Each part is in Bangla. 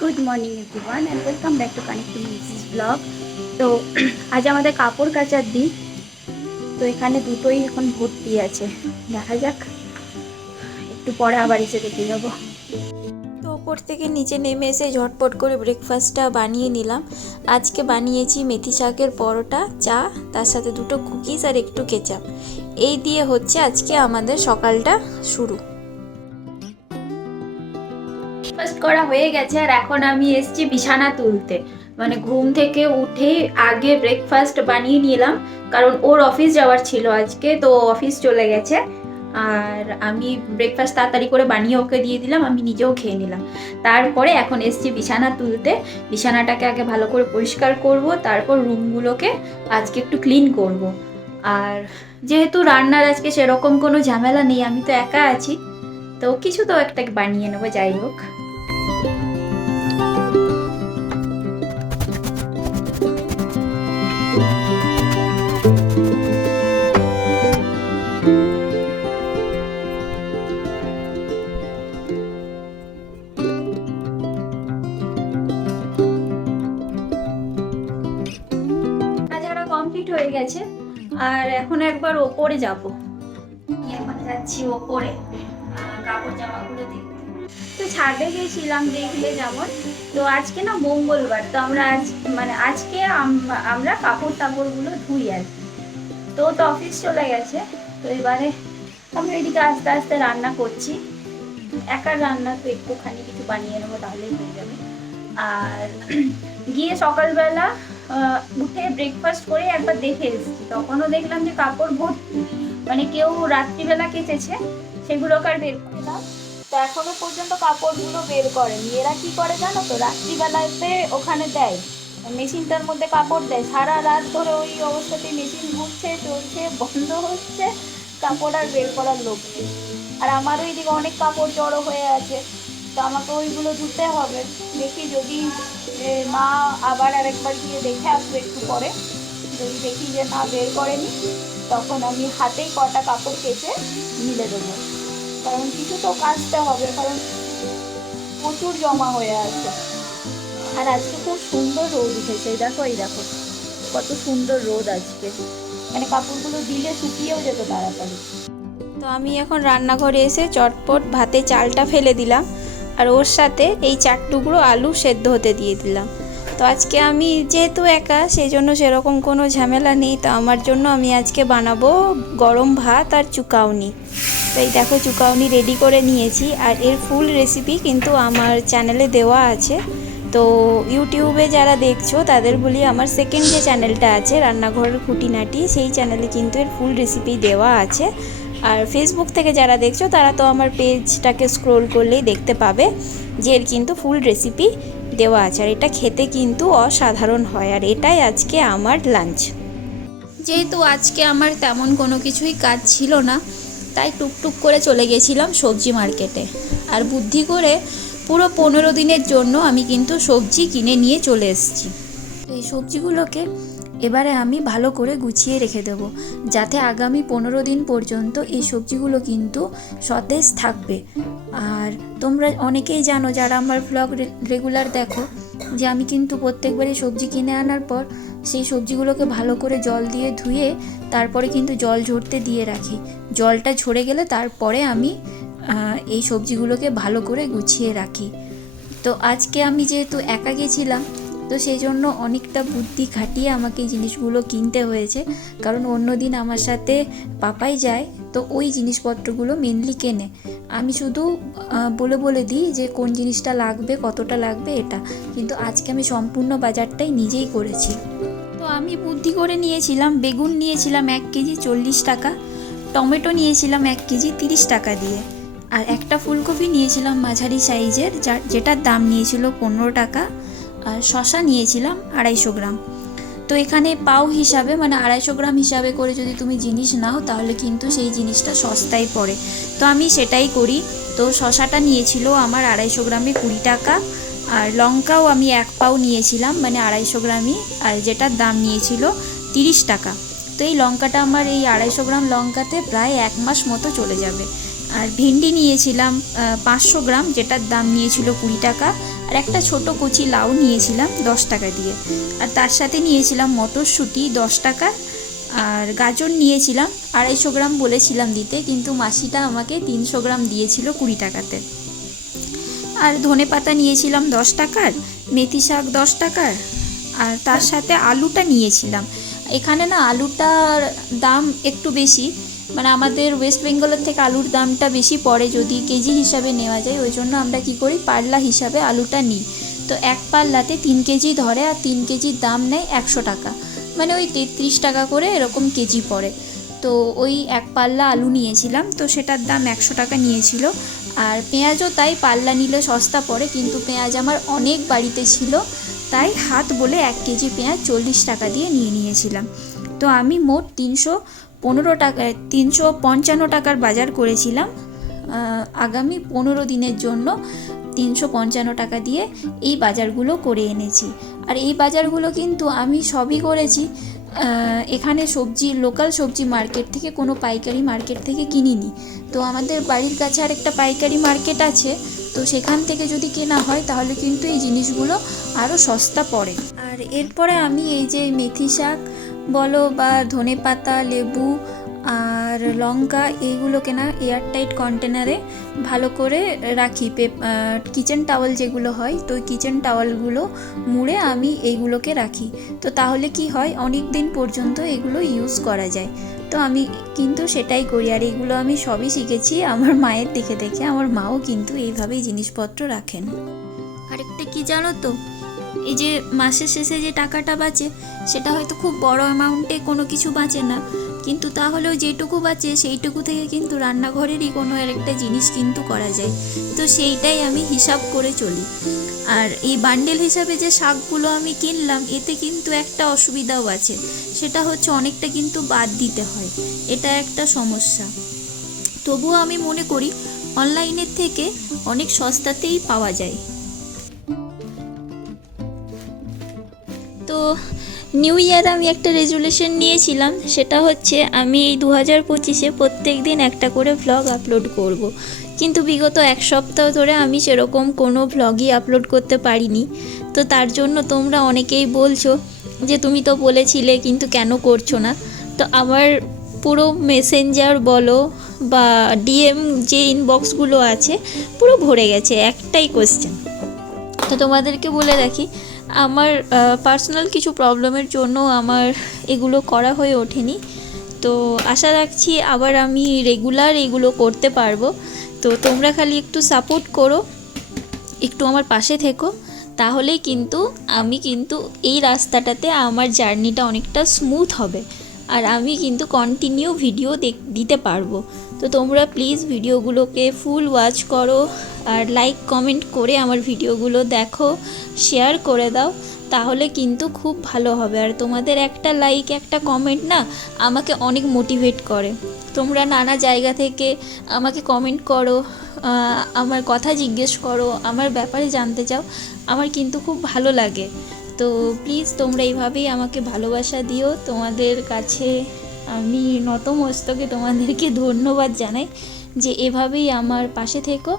Good morning everyone and welcome back to connect missus blog তো, আজ আমাদের কাপড় কাচার দিন। তো, এখানে দুটোই এখন ভর্তি আছে। দেখা যাক। একটু পরে আবার এসে দেখে যাব। তো, ওপর থেকে নিচে নেমে এসে ঝটপট করে ব্রেকফাস্টটা বানিয়ে নিলাম। আজকে বানিয়েছি মেথি শাকের পরোটা, চা, তার সাথে দুটো কুকিজ আর একটু কেচাপ এই দিয়ে হচ্ছে আজকে আমাদের সকালটা শুরু। করা হয়ে গেছে আর এখন আমি এসেছি বিছানা তুলতে। মানে ঘুম থেকে উঠে আগে ব্রেকফাস্ট বানিয়ে নিলাম, কারণ ওর অফিস যাওয়ার ছিল আজকে, তো অফিস চলে গেছে। আর আমি ব্রেকফাস্ট তাড়াতাড়ি করে বানিয়ে ওকে দিয়ে দিলাম, আমি নিজেও খেয়ে নিলাম। তারপরে এখন এসছি বিছানা তুলতে। বিছানাটাকে আগে ভালো করে পরিষ্কার করব, তারপর রুমগুলোকে আজকে একটু ক্লিন করব। আর যেহেতু রান্নার আজকে সেরকম কোনো ঝামেলা নেই, আমি তো একা আছি, তো কিছু তো একটা বানিয়ে নেব, যাই হোক। ওপরে যাব। এখন যাচ্ছি ওপরে কাপড় জামাগুলো দেখতে। তো ছাদে গেছিলাম দেখলে যেমন। তো আজকে না মঙ্গলবার তো আমরা আজ মানে আজকে আমরা কাপড় টাপড়গুলো ধুই আর কি। তো তো অফিস চলে গেছে তো এবারে আমি এদিকে আস্তে আস্তে রান্না করছি। একার রান্না তো একটুখানি কিছু বানিয়ে নেব তাহলেই হয়ে যাবে। আর গিয়ে সকালবেলা উঠে ব্রেকফাস্ট করে একবার দেখে এসেছি। তখনও দেখলাম যে কাপড় ভর্তি। মানে কেউ রাত্রিবেলা কেচেছে, সেগুলোকে আর বের করলাম তো এখনও পর্যন্ত কাপড়গুলো বের করেনি। এরা কি করে জানো তো? রাত্রিবেলাতে ওখানে দেয়। মেশিনটার মধ্যে কাপড় দেয়। সারা রাত ধরে ওই অবস্থাতে মেশিন ঘুরছে, চলছে, বন্ধ হচ্ছে। কাপড় আর বের করার লোক। আর আমারও এইদিকে অনেক কাপড় জড়ো হয়ে আছে। তো আমাকে ওইগুলো ধুতে হবে। দেখি যদি মা আবার আরেকবার গিয়ে দেখে আসবে একটু পরে। যদি দেখি যে না বের করেনি, তখন আমি হাতেই কটা কাপড় কেচে মিলে দেবো। কারণ কিছু তো কাচতে হবে, কারণ প্রচুর জমা হয়ে আছে। আর আজকে খুব সুন্দর রোদ উঠেছে দেখো, এই দেখো, কত সুন্দর রোদ আজকে। মানে কাপড়গুলো দিলে শুকিয়েও যেত তাড়াতাড়ি। তো আমি এখন রান্নাঘরে এসে চটপট ভাতে চালটা ফেলে দিলাম। আর ওর সাথে এই চার টুকরো আলু সেদ্ধ হতে দিয়ে দিলাম। তো আজকে আমি যেহেতু একা সেই জন্য সেরকম কোনো ঝামেলা নেই। তো আমার জন্য আমি আজকে বানাবো গরম ভাত আর চুকাউনি তো এই দেখো চুকাউনি রেডি করে নিয়েছি। আর এর ফুল রেসিপি কিন্তু আমার চ্যানেলে দেওয়া আছে। তো ইউটিউবে যারা দেখছ, তাদের বলি আমার সেকেন্ড যে চ্যানেলটা আছে, রান্নাঘরের খুঁটিনাটি, সেই চ্যানেলে কিন্তু এর ফুল রেসিপি দেওয়া আছে। আর ফেসবুক থেকে যারা দেখছ, তারা তো আমার পেজটাকে স্ক্রোল করলেই দেখতে পাবে যে এর কিন্তু ফুল রেসিপি দেওয়া আছে। আর এটা খেতে কিন্তু অসাধারণ হয়। আর এটাই আজকে আমার লাঞ্চ যেহেতু আজকে আমার তেমন কোনো কিছুই কাজ ছিল না, তাই টুকটুক করে চলে গেছিলাম সবজি মার্কেটে আর বুদ্ধি করে পুরো পনেরো দিনের জন্য আমি কিন্তু সবজি কিনে নিয়ে চলে এসেছি। এই সবজিগুলোকে এবারে আমি ভালো করে গুছিয়ে রেখে দেবো, যাতে আগামী পনেরো দিন পর্যন্ত এই সবজিগুলো কিন্তু সতেজ থাকবে। আর তোমরা অনেকেই জানো, যারা আমার ব্লগ রেগুলার দেখো, যে আমি কিন্তু প্রত্যেকবারই সবজি কিনে আনার পর সেই সবজিগুলোকে ভালো করে জল দিয়ে ধুয়ে তারপরে কিন্তু জল ঝরতে দিয়ে রাখি। জলটা ঝরে গেলে তারপরে আমি এই সবজিগুলোকে ভালো করে গুছিয়ে রাখি। তো আজকে আমি যেহেতু একা গেছিলাম তো সেই জন্য অনেকটা বুদ্ধি খাটিয়ে আমাকে এই জিনিসগুলো কিনতে হয়েছে। কারণ অন্য দিন আমার সাথে পাপাই যায়, তো ওই জিনিসপত্রগুলো মেনলি কেনে। আমি শুধু বলে বলে দিই যে কোন জিনিসটা লাগবে, কতটা লাগবে এটা। কিন্তু আজকে আমি সম্পূর্ণ বাজারটাই নিজেই করেছি। তো আমি বুদ্ধি করে নিয়েছিলাম, বেগুন নিয়েছিলাম এক কেজি চল্লিশ টাকা, টমেটো নিয়েছিলাম এক কেজি তিরিশ টাকা দিয়ে। আর একটা ফুলকপি নিয়েছিলাম মাঝারি সাইজের, যার, যেটার দাম নিয়েছিল পনেরো টাকা। শশা নিয়েছিলাম আড়াইশো গ্রাম। তো এখানে পাও হিসাবে মানে আড়াইশো গ্রাম হিসাবে করে যদি তুমি জিনিস নাও, তাহলে কিন্তু সেই জিনিসটা সস্তায় পড়ে। তো আমি সেটাই করি। তো শশাটা নিয়েছিল আমার আড়াইশো গ্রামে কুড়ি টাকা, আর লঙ্কাও আমি এক পাও নিয়েছিলাম মানে আড়াইশো গ্রামই, আর যেটার দাম নিয়েছিল তিরিশ টাকা। তো এই লঙ্কাটা আমার এই আড়াইশো গ্রাম লঙ্কাতে প্রায় এক মাস মতো চলে যাবে। আর ভেন্ডি নিয়েছিলাম পাঁচশো গ্রাম, যেটার দাম নিয়েছিল কুড়ি টাকা আর একটা ছোট কুচি লাউ নিয়েছিলাম দশ টাকা দিয়ে। আর তার সাথে নিয়েছিলাম মটরশুঁটি দশ টাকা। আর গাজর নিয়েছিলাম আড়াইশো গ্রাম বলেছিলাম দিতে, কিন্তু মাসিটা আমাকে তিনশো গ্রাম দিয়েছিল কুড়ি টাকাতে। আর ধনে পাতা নিয়েছিলাম দশ টাকার, মেথি শাক দশ টাকার, আর তার সাথে আলুটা নিয়েছিলাম। এখানে না আলুটার দাম একটু বেশি মানে আমাদের ওয়েস্ট বেঙ্গলের থেকে আলুর দামটা বেশি পড়ে যদি কেজি হিসাবে নেওয়া যায়, ওই জন্য আমরা কি করি? পাল্লা হিসাবে আলুটা নিই। তো এক পাল্লাতে তিন কেজি ধরে আর তিন কেজির দাম নেয় একশো টাকা। মানে ওই তেত্রিশ টাকা করে এরকম কেজি পড়ে। তো ওই এক পাল্লা আলু নিয়েছিলাম, তো সেটার দাম একশো টাকা নিয়েছিল। আর পেঁয়াজও তাই পাল্লা নিলে সস্তা পড়ে, কিন্তু পেঁয়াজ আমার অনেক বাড়িতে ছিল, তাই হাত বলে এক কেজি পেঁয়াজ চল্লিশ টাকা দিয়ে নিয়ে নিয়েছিলাম। তো আমি মোট তিনশো পনেরো টাকা তিনশো পঞ্চান্ন টাকার বাজার করেছিলাম। আগামী পনেরো দিনের জন্য তিনশো পঞ্চান্ন টাকা দিয়ে এই বাজারগুলো করে এনেছি। আর এই বাজারগুলো কিন্তু আমি সবই করেছি। এখানে সবজি লোকাল সবজি মার্কেট থেকে, কোনো পাইকারি মার্কেট থেকে কিনিনি। তো আমাদের বাড়ির কাছে আর একটা পাইকারি মার্কেট আছে। তো সেখান থেকে যদি কেনা হয়, তাহলে কিন্তু এই জিনিসগুলো আরও সস্তা পড়ে। আর এরপরে আমি এই যে মেথি শাক বলো বা ধনে পাতা, লেবু আর লঙ্কা এইগুলোকে না এয়ারটাইট কন্টেনারে ভালো করে রাখি। কিচেন টাওয়াল যেগুলো হয়, তো কিচেন টাওয়ালগুলো মুড়ে আমি এইগুলোকে রাখি। তো তাহলে কি হয়, অনেক দিন পর্যন্ত এগুলো ইউজ করা যায়। তো আমি কিন্তু সেটাই করি। আর এগুলো আমি সবই শিখেছি আমার মায়ের দেখে দেখে। আমার মাও কিন্তু এইভাবেই জিনিসপত্র রাখেন। আরেকটা কি জানো তো? এই যে মাসের শেষে যে টাকাটা বাঁচে, সেটা হয়তো খুব বড় অ্যামাউন্টে কোনো কিছু বাঁচে না। কিন্তু তাহলেও যেটুকু বাঁচে, সেইটুকু থেকে কিন্তু রান্নাঘরেরই কোনো একটা জিনিস কিন্তু করা যায়। তো সেইটাই আমি হিসাব করে চলি। আর এই বান্ডেল হিসাবে যে শাকগুলো আমি কিনলাম, এতে কিন্তু একটা অসুবিধাও আছে। সেটা হচ্ছে অনেকটা কিন্তু বাদ দিতে হয়। এটা একটা সমস্যা। তবুও আমি মনে করি অনলাইনের থেকে অনেক সস্তাতেই পাওয়া যায়। তো নিউ ইয়ার আমি একটা রেজুলেশন নিয়েছিলাম, সেটা হচ্ছে আমি এই দু হাজার পঁচিশে প্রত্যেক দিন একটা করে ভ্লগ আপলোড করব। কিন্তু বিগত এক সপ্তাহ ধরে আমি সেরকম কোনো ভ্লগই আপলোড করতে পারিনি। তো তার জন্য তোমরা অনেকেই বলছো যে তুমি তো বলেছিলে কিন্তু কেন করছ না। তো আমার পুরো মেসেঞ্জার বলো বা ডিএম যে ইনবক্সগুলো আছে, পুরো ভরে গেছে একটাই কোয়েশ্চেন তো তোমাদেরকে বলে রাখি আমার পার্সোনাল কিছু প্রবলেমের জন্য আমার এগুলো করা হয়ে ওঠেনি। তো আশা রাখছি আবার আমি রেগুলার এগুলো করতে পারব। তো তোমরা খালি একটু সাপোর্ট করো, একটু আমার পাশে থেকো। তাহলেই কিন্তু আমি কিন্তু এই রাস্তাটাতে আমার জার্নিটা অনেকটা স্মুথ হবে। আর আমি কিন্তু কন্টিনিউ ভিডিও দিতে পারব। তো তোমরা প্লিজ ভিডিওগুলোকে ফুল ওয়াচ করো আর লাইক কমেন্ট করে আমার ভিডিওগুলো দেখো শেয়ার করে দাও, তাহলে কিন্তু খুব ভালো হবে। আর তোমাদের একটা লাইক একটা কমেন্ট না আমাকে অনেক মোটিভেট করে। তোমরা নানা জায়গা থেকে আমাকে কমেন্ট করো আমার কথা জিজ্ঞেস করো, আমার ব্যাপারে জানতে চাও, আমার কিন্তু খুব ভালো লাগে। তো প্লিজ তোমরা এইভাবেই আমাকে ভালোবাসা দিও। তোমাদের কাছে আমি নতমস্তকে তোমাদেরকে ধন্যবাদ জানাই যে এভাবেই আমার পাশে থেকো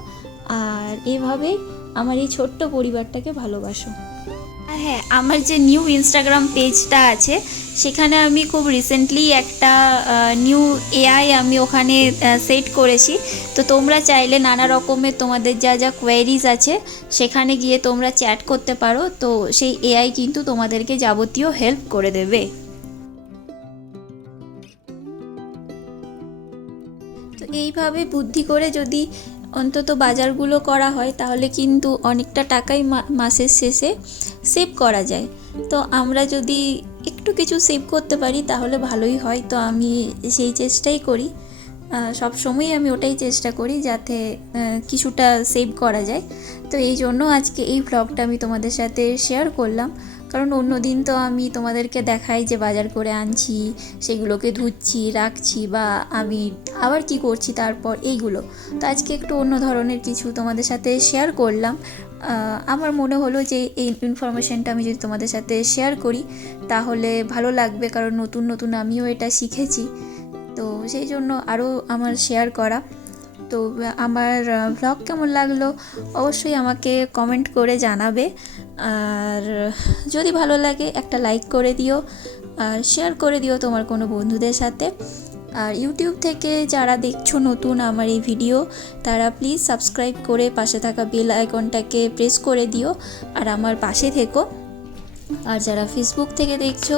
আর এভাবেই আমার এই ছোট্ট পরিবারটাকে ভালোবাসো। হ্যাঁ আমার যে নিউ ইনস্টাগ্রাম পেজটা আছে, সেখানে আমি খুব রিসেন্টলি একটা নিউ এআই আমি ওখানে সেট করেছি। তো তোমরা চাইলে নানা রকমের তোমাদের যা যা কোয়ারিজ আছে, সেখানে গিয়ে তোমরা চ্যাট করতে পারো। তো সেই এআই কিন্তু তোমাদেরকে যাবতীয় হেল্প করে দেবে। তো এইভাবে বুদ্ধি করে যদি অন্তত বাজারগুলো করা হয়, তাহলে কিন্তু অনেকটা টাকাই মাসের শেষে সেভ করা যায়। তো আমরা যদি একটু কিছু সেভ করতে পারি, তাহলে ভালোই হয়। তো আমি সেই চেষ্টাই করি। সব সময় আমি ওটাই চেষ্টা করি যাতে কিছুটা সেভ করা যায়। তো এই জন্য আজকে এই ভ্লগটা আমি তোমাদের সাথে শেয়ার করলাম। কারণ অন্য দিন তো আমি তোমাদেরকে দেখাই যে বাজার করে আনছি, সেগুলোকে ধুচ্ছি, রাখছি বা আমি আবার কি করছি তারপর এইগুলো। তো আজকে একটু অন্য ধরনের কিছু তোমাদের সাথে শেয়ার করলাম। আমার মনে হলো যে এই ইনফরমেশনটা আমি যদি তোমাদের সাথে শেয়ার করি, তাহলে ভালো লাগবে কারণ নতুন নতুন আমিও এটা শিখেছি। তো সেই জন্য আরও আমার শেয়ার করা। তো আমার ব্লগ কেমন লাগল অবশ্যই আমাকে কমেন্ট করে জানাবে। আর যদি ভালো লাগে একটা লাইক করে দিও, আর শেয়ার করে দিও তোমার কোনো বন্ধুদের সাথে। আর ইউটিউব থেকে যারা দেখছ নতুন আমার এই ভিডিও তারা প্লিজ সাবস্ক্রাইব করে পাশে থাকা বেল আইকনটাকে প্রেস করে দিও আর আমার পাশে থেকো। আর যারা ফেসবুক থেকে দেখছ,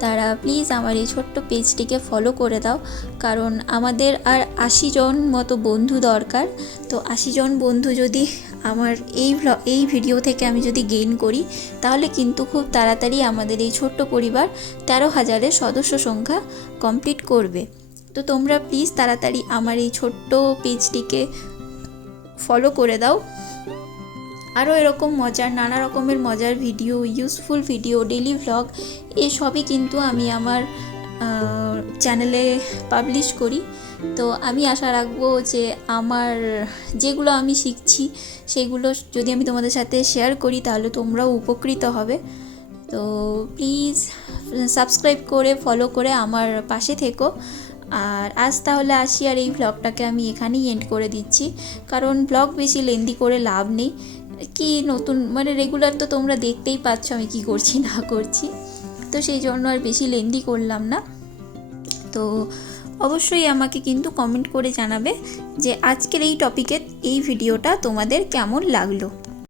তারা প্লিজ আমার এই ছোট্ট পেজটিকে ফলো করে দাও, কারণ আমাদের আর আশি জন মতো বন্ধু দরকার। তো আশি জন বন্ধু যদি আমার এই ভ্ল- এই ভিডিও থেকে আমি যদি গেইন করি, তাহলে কিন্তু খুব তাড়াতাড়ি আমাদের এই ছোট্ট পরিবার তেরো হাজারের সদস্য সংখ্যা কমপ্লিট করবে। তো তোমরা প্লিজ তাড়াতাড়ি আমার এই ছোট্ট পেজটিকে ফলো করে দাও। আরও এরকম মজার, নানা রকমের মজার video useful video daily vlog এসবই কিন্তু আমি আমার চ্যানেলে পাবলিশ করি। তো আমি আশা রাখব যে আমার যেগুলো আমি শিখছি, সেগুলো যদি আমি তোমাদের সাথে শেয়ার করি, তাহলে তোমরাও উপকৃত হবে। তো প্লিজ সাবস্ক্রাইব করে ফলো করে আমার পাশে থেকো। আর আজ তাহলে আসি আর এই ভ্লগটাকে আমি এখানেই এন্ড করে দিচ্ছি। কারণ ব্লগ বেশি লেন্দি করে লাভ নেই। কি নতুন মানে রেগুলার তো তোমরা দেখতেই পাচ্ছ আমি কি করছি, না করছি। তো সেই জন্য আর বেশি লেন্দি করলাম না। তো অবশ্যই আমাকে কিন্তু কমেন্ট করে জানাবে যে আজকের এই টপিকের এই ভিডিওটা তোমাদের কেমন লাগল।